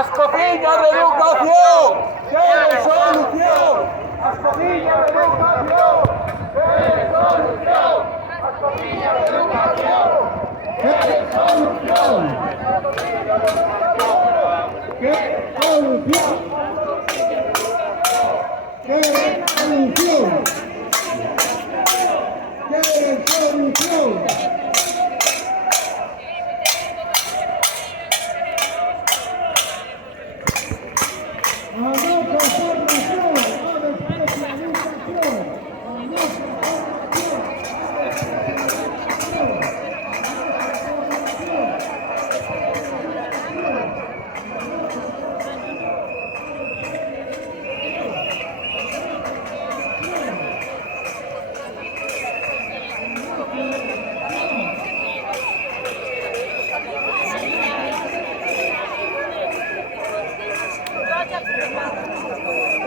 Ascopilla de educación, ¡qué solución! Ascopilla de educación, ¡qué solución! Ascopilla de educación, ¡qué solución! ¡Qué solución! ¡Qué solución! ¡Qué solución! Gracias.